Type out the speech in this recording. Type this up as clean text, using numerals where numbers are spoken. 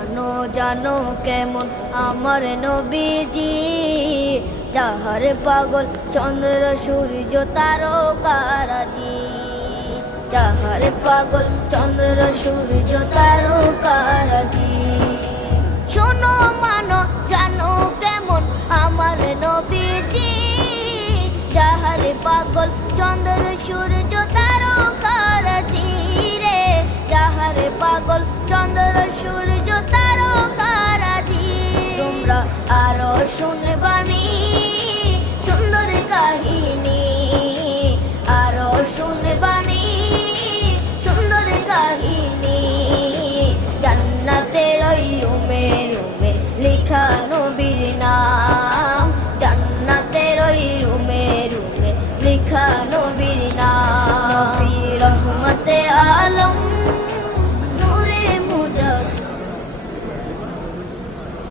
জানো জানো কেমন আমার নবীজি, যাহার পাগল চন্দ্র সূর্য তারকারাজি, যাহার পাগল চন্দ্র সূর্য তারকারাজি। শোনো মানো জানো কেমন আমার নবীজি, যাহার পাগল চন্দ্র সূর্য তারকারাজি রে, যাহার পাগল চন্দ্র